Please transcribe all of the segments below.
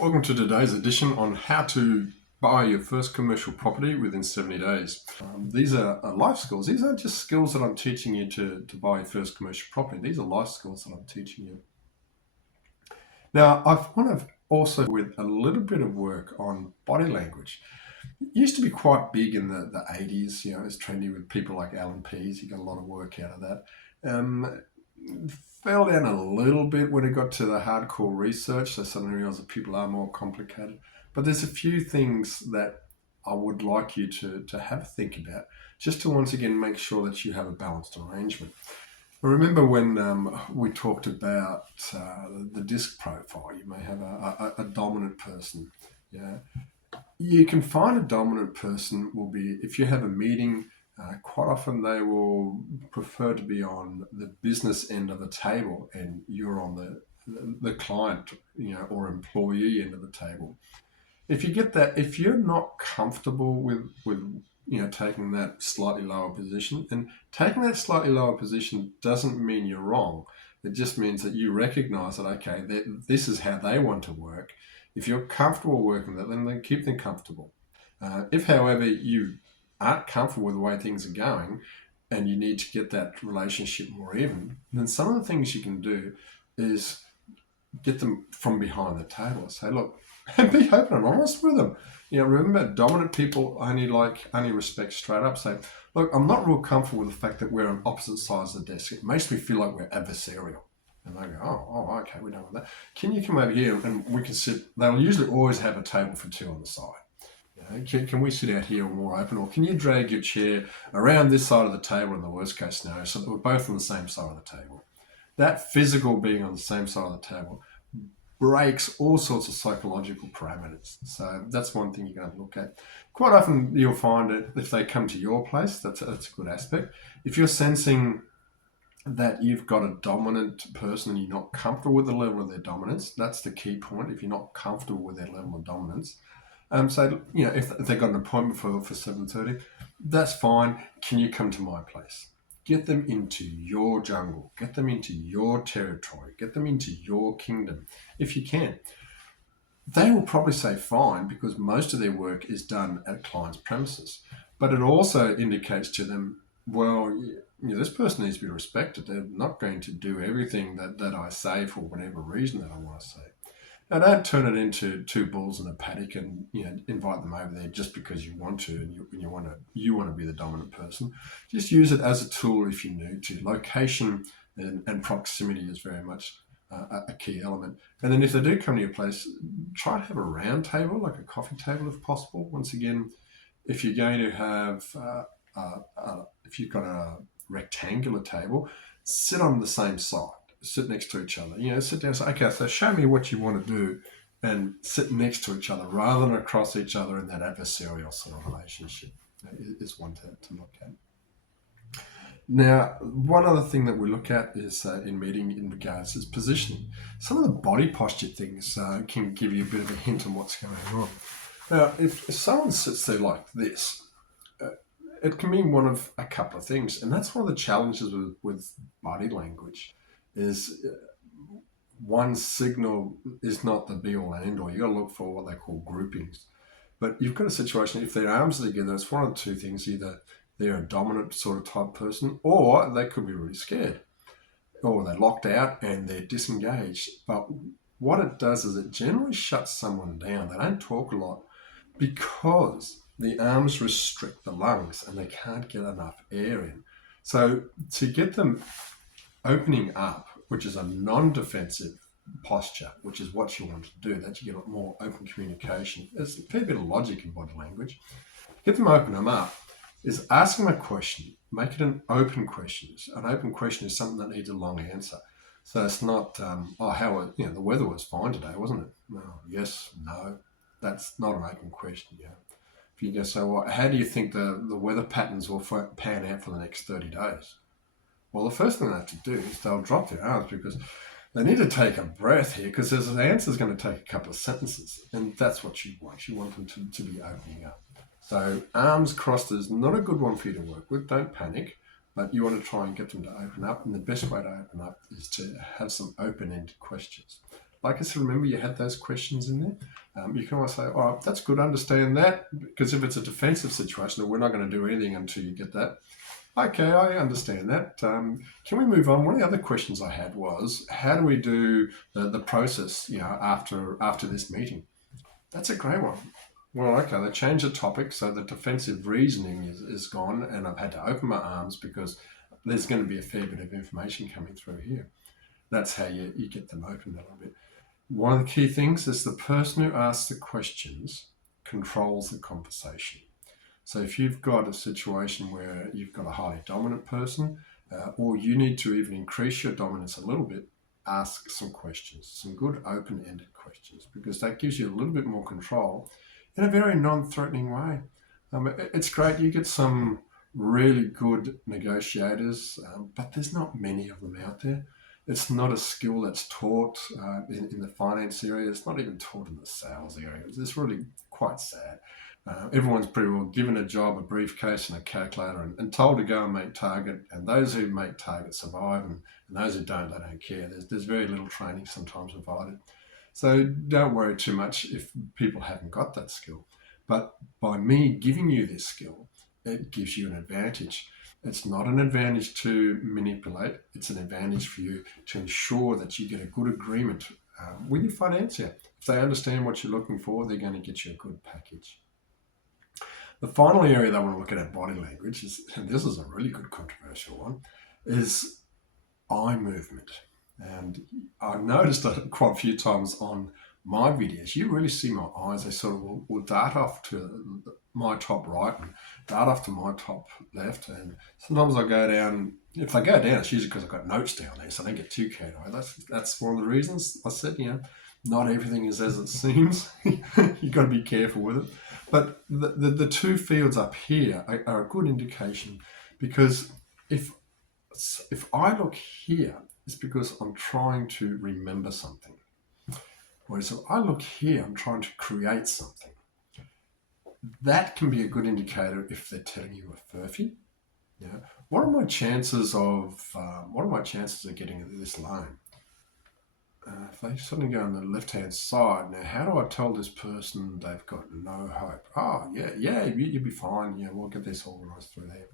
Welcome to today's edition on how to buy your first commercial property within 70 days. These are life skills. These aren't just skills that I'm teaching you to buy your first commercial property. These are life skills that I'm teaching you. Now, I've kind of also with a little bit of work on body language. It used to be quite big in the 80s, it's trendy with people like Alan Pease. He got a lot of work out of that. Um, Fell down a little bit when it got to the hardcore research, so suddenly realized that people are more complicated. But there's a few things that I would like you to have a think about, just to once again make sure that you have a balanced arrangement. I remember when we talked about the disc profile. You may have a dominant person. Yeah, you can find a dominant person will be, if you have a meeting, quite often they will prefer to be on the business end of the table and you're on the client, or employee end of the table. If you get that, if you're not comfortable with taking that slightly lower position, and taking that slightly lower position doesn't mean you're wrong. It just means that you recognize that, okay, this is how they want to work. If you're comfortable working that, then keep them comfortable. If, however, you aren't comfortable with the way things are going and you need to get that relationship more even, then some of the things you can do is get them from behind the table. Say, look, and be open and honest with them. Remember, dominant people only respect straight up. Say, look, I'm not real comfortable with the fact that we're on opposite sides of the desk. It makes me feel like we're adversarial. And they go, oh, okay, we don't want that. Can you come over here and we can sit? They'll usually always have a table for two on the side. Can we sit out here more open, or can you drag your chair around this side of the table in the worst case scenario so that we're both on the same side of the table? That physical being on the same side of the table breaks all sorts of psychological parameters. So that's one thing you're going to look at. Quite often you'll find it if they come to your place, that's a good aspect. If you're sensing that you've got a dominant person and you're not comfortable with the level of their dominance, that's the key point. If you're not comfortable with their level of dominance, so if they've got an appointment for 7:30, that's fine. Can you come to my place? Get them into your jungle. Get them into your territory. Get them into your kingdom, if you can. They will probably say fine because most of their work is done at client's premises. But it also indicates to them, well, this person needs to be respected. They're not going to do everything that I say for whatever reason that I want to say. Now, don't turn it into two bulls in a paddock and invite them over there just because you want to and you want to be the dominant person. Just use it as a tool if you need to. Location and proximity is very much a key element. And then if they do come to your place, try to have a round table, like a coffee table if possible. Once again, if you're going to have, if you've got a rectangular table, sit on the same side. Sit next to each other. Sit down and say, okay, so show me what you want to do and sit next to each other rather than across each other in that adversarial sort of relationship is one to look at. Now, one other thing that we look at is in meeting in regards is positioning. Some of the body posture things can give you a bit of a hint on what's going on. Now, if someone sits there like this, it can mean one of a couple of things. And that's one of the challenges with body language is one signal is not the be all and end all. You got to look for what they call groupings. But you've got a situation, if their arms are together, it's one of two things. Either they're a dominant sort of type person, or they could be really scared, or they're locked out and they're disengaged. But what it does is it generally shuts someone down. They don't talk a lot because the arms restrict the lungs and they can't get enough air in. So to get them opening up, which is a non-defensive posture, which is what you want to do, that you get more open communication. There's a fair bit of logic in body language. Get them open them up is ask them a question. Make it an open question. An open question is something that needs a long answer. So it's not, the weather was fine today, wasn't it? No, yes, no. That's not an open question. If you go, so how do you think the weather patterns will pan out for the next 30 days? Well, the first thing they have to do is they'll drop their arms because they need to take a breath here because the answer is going to take a couple of sentences. And that's what you want. You want them to be opening up. So arms crossed is not a good one for you to work with. Don't panic, but you want to try and get them to open up. And the best way to open up is to have some open-ended questions. like I said, remember you had those questions in there. You can always say, all right, that's good, understand that, because if it's a defensive situation, we're not going to do anything until you get that. Okay, I understand that. Can we move on? One of the other questions I had was, how do we do the process, after this meeting? That's a great one. Well, okay, they changed the topic, so the defensive reasoning is gone, and I've had to open my arms because there's going to be a fair bit of information coming through here. That's how you get them open a little bit. One of the key things is the person who asks the questions controls the conversation. So if you've got a situation where you've got a highly dominant person, or you need to even increase your dominance a little bit, ask some questions, some good open-ended questions, because that gives you a little bit more control in a very non-threatening way. It's great. You get some really good negotiators, but there's not many of them out there. It's not a skill that's taught in the finance area. It's not even taught in the sales area. It's really quite sad. Everyone's pretty well given a job, a briefcase and a calculator and told to go and make target. And those who make target survive, and those who don't, they don't care. There's very little training sometimes provided. So don't worry too much if people haven't got that skill. But by me giving you this skill, it gives you an advantage. It's not an advantage to manipulate. It's an advantage for you to ensure that you get a good agreement with your financier. If they understand what you're looking for, they're going to get you a good package. The final area that I want to look at body language is, and this is a really good controversial one, is eye movement. And I've noticed that quite a few times on my videos, you really see my eyes. They sort of will dart off to my top right and dart off to my top left. And sometimes I go down. If I go down, it's usually because I've got notes down there, so I don't get too carried away. That's one of the reasons I said, not everything is as it seems. You've got to be careful with it. But the two fields up here are a good indication, because if I look here, it's because I'm trying to remember something. Whereas if I look here, I'm trying to create something. That can be a good indicator if they're telling you a furphy. What are my chances of getting this loan? If they suddenly go on the left-hand side, now how do I tell this person they've got no hope? Oh, yeah, you'll be fine. We'll get this organised through there.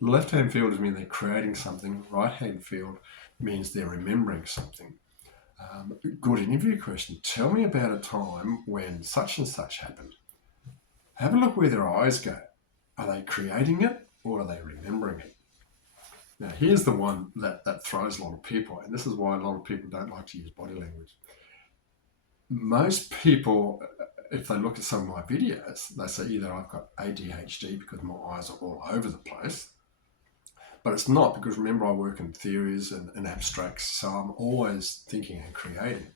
Left-hand field means they're creating something. Right-hand field means they're remembering something. Good interview question. Tell me about a time when such and such happened. Have a look where their eyes go. Are they creating it or are they remembering it? Now, here's the one that throws a lot of people, and this is why a lot of people don't like to use body language. Most people, if they look at some of my videos, they say either I've got ADHD because my eyes are all over the place, but it's not, because remember I work in theories and abstracts, so I'm always thinking and creating.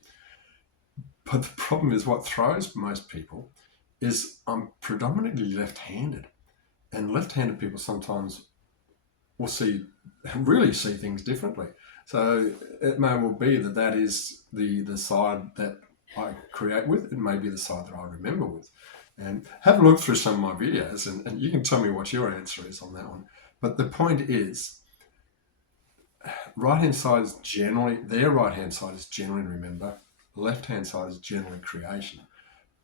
But the problem is, what throws most people is I'm predominantly left-handed, and left-handed people sometimes will really see things differently. So it may well be that is the side that I create with. It may be the side that I remember with. And have a look through some of my videos and you can tell me what your answer is on that one. But the point is, their right-hand side is generally remember, left-hand side is generally creation.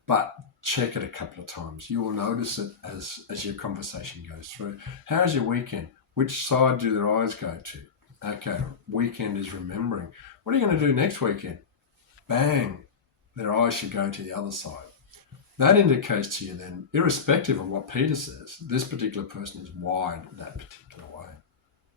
But check it a couple of times. You will notice it as your conversation goes through. How's your weekend? Which side do their eyes go to? Okay, weekend is remembering. What are you going to do next weekend? Bang, their eyes should go to the other side. That indicates to you then, irrespective of what Peter says, this particular person is wired that particular way.